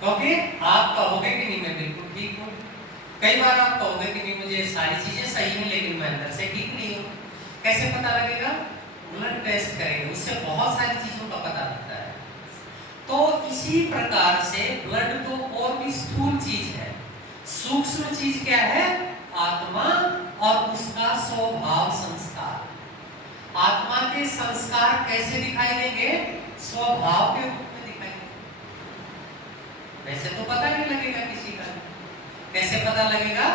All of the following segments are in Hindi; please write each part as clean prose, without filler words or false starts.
क्योंकि आप कहोगे कि नहीं मैं बिल्कुल ठीक हूँ, कई बार आप कहोगे कि नहीं मुझे सारी चीजें सही हैं लेकिन मैं अंदर से ठीक नहीं हूँ। कैसे पता लगेगा? ब्लड टेस्ट करेंगे, उससे बहुत सारी चीजों का पता लगता है। तो इसी प्रकार से ब्लड तो और भी स्थूल चीज है, सूक्ष्म चीज क्या है? आत्मा और उसका स्वभाव संस्कार। आत्मा के संस्कार कैसे दिखाई देंगे? स्वभाव के रूप में दिखाई देंगे। वैसे तो पता नहीं लगेगा किसी का, कैसे पता लगेगा?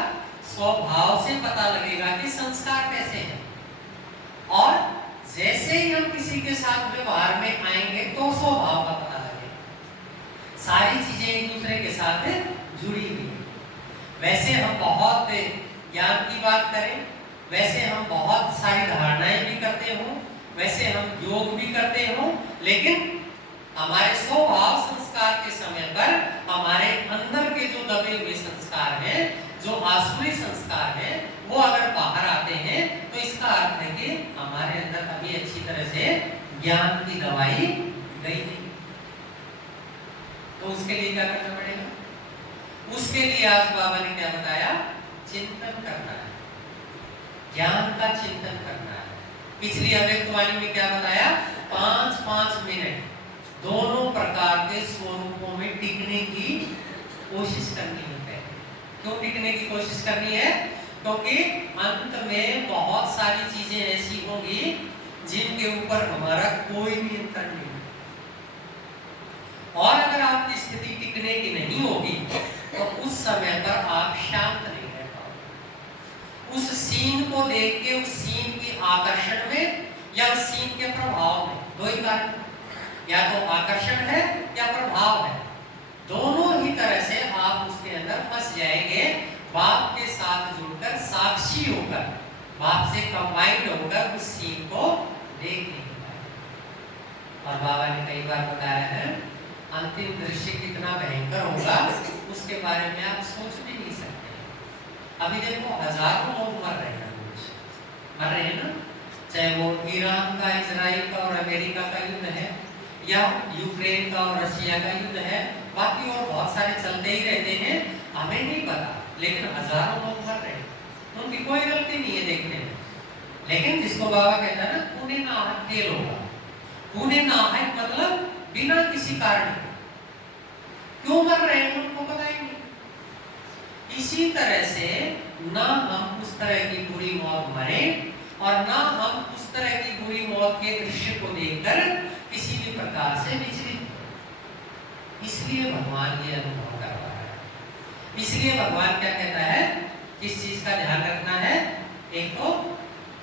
स्वभाव से पता लगेगा कि संस्कार कैसे हैं। और जैसे ही हम किसी के साथ व्यवहार में आएंगे तो स्वभाव का पता लगेगा। सारी चीजें एक दूसरे के साथ जुड़ी हुई है। वैसे हम बहुत ज्ञान की बात करें, वैसे हम बहुत सारी धारणाएं भी करते हो, वैसे हम योग भी करते हो, लेकिन हमारे स्वभाव संस्कार के समय पर हमारे अंदर के जो दबे हुए संस्कार हैं, जो आसुरी संस्कार हैं, वो अगर बाहर आते हैं तो इसका अर्थ है कि हमारे अंदर अभी अच्छी तरह से ज्ञान की दवाई गई नहीं। तो उसके लिए क्या करना पड़ेगा? उसके लिए आज बाबा ने क्या बताया? चिंतन करना है, ज्ञान का चिंतन करना है। पिछली अव्यक्तवाणी में क्या बताया? 5-5 मिनट दोनों प्रकार के स्वरूपों में टिकने की कोशिश करनी है। क्यों टिकने की कोशिश करनी है? क्योंकि अंत में बहुत सारी चीजें ऐसी होंगी जिनके ऊपर हमारा कोई नियंत्रण नहीं है। और अगर आपकी स्थिति टिकने की नहीं होगी तो उस समय पर आप शांत नहीं रह पाओगे। उस सीन को देख के, उस सीन के आकर्षण में या उस सीन के प्रभाव में, दो ही कारण, या तो आकर्षण है या प्रभाव है, दोनों ही तरह से आप उसके अंदर फंस जाएंगे। बाप के साथ जुड़कर, साक्षी होकर, बाप से कंबाइंड होकर उस सीन को देख नहीं पाए। और बाबा ने कई बार बताया है अंतिम दृश्य कितना भयंकर होगा उसके बारे में आप सोच भी नहीं सकते। अभी देखो हजारों लोग मर रहे हैं, मर रहे हैं ना, चाहे वो ईरान का, इजराइल का और अमेरिका का युद्ध है, या यूक्रेन का और रशिया का युद्ध है, बाकी और बहुत सारे चलते ही रहते हैं, हमें नहीं पता, लेकिन हजारों लोग मर रहे हैं, उनकी कोई गलती नहीं है देखने में। लेकिन जिसको बाबा कहता है ना खूने नाहक खेल होगा, खूने नाहक मतलब बिना किसी कारण क्यों मर रहे हैं उनको पता ही नहीं। इसी तरह से ना हम उस तरह की बुरी मौत मरे और ना हम उस तरह की बुरी मौत के दृश्य को देखकर किसी भी प्रकार से विचलित हो। इसलिए भगवान ये अनुभव कर रहा है। इसलिए भगवान क्या कहता है? किस चीज का ध्यान रखना है? एक तो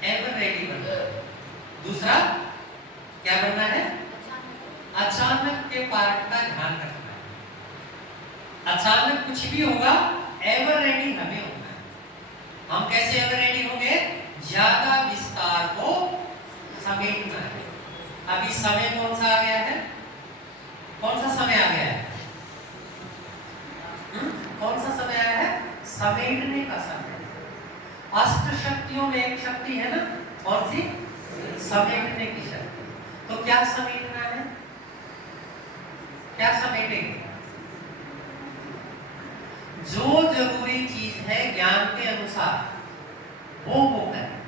एवर रेडी बनना है, दूसरा क्या बनना है? अचानक के पार्ट का ध्यान रखना है। अचानक कुछ भी होगा, एवर रेडी हमें होना है। हम कैसे एवर रेडी होंगे? ज्यादा विस्तार को समेटना है। अभी समय कौन सा आ गया है? कौन सा समय आ गया है? कौन सा समय आया है? समेटने का समय। अष्ट शक्तियों में एक शक्ति है ना, कौन सी? समेटने की शक्ति। तो क्या समेटना है? क्या समेटेंगे? जो जरूरी चीज है ज्ञान के अनुसार वो करें,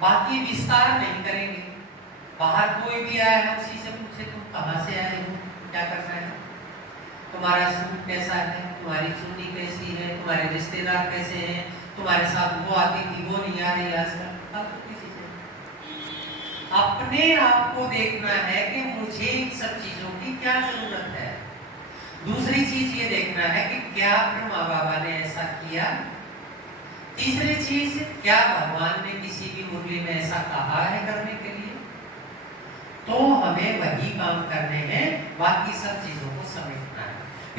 बाकी विस्तार नहीं करेंगे। बाहर कोई भी आया है उसी से पूछे तुम कहां से आए हो, क्या करना है, तुम्हारा सूट कैसा है, तुम्हारी चुन्नी कैसी है, तुम्हारे रिश्तेदार कैसे हैं, तुम्हारे साथ वो आती थी वो नहीं आ रही आजकल। अपने आप को देखना है कि मुझे इन सब चीजों की क्या जरूरत है। दूसरी चीज ये देखना है कि क्या ब्रह्मा बाबा ने ऐसा किया। तीसरी चीज, क्या भगवान ने किसी भी मुरली में ऐसा कहा है करने के लिए, तो हमें वही काम करने हैं, बाकी सब चीजों को समेटना है।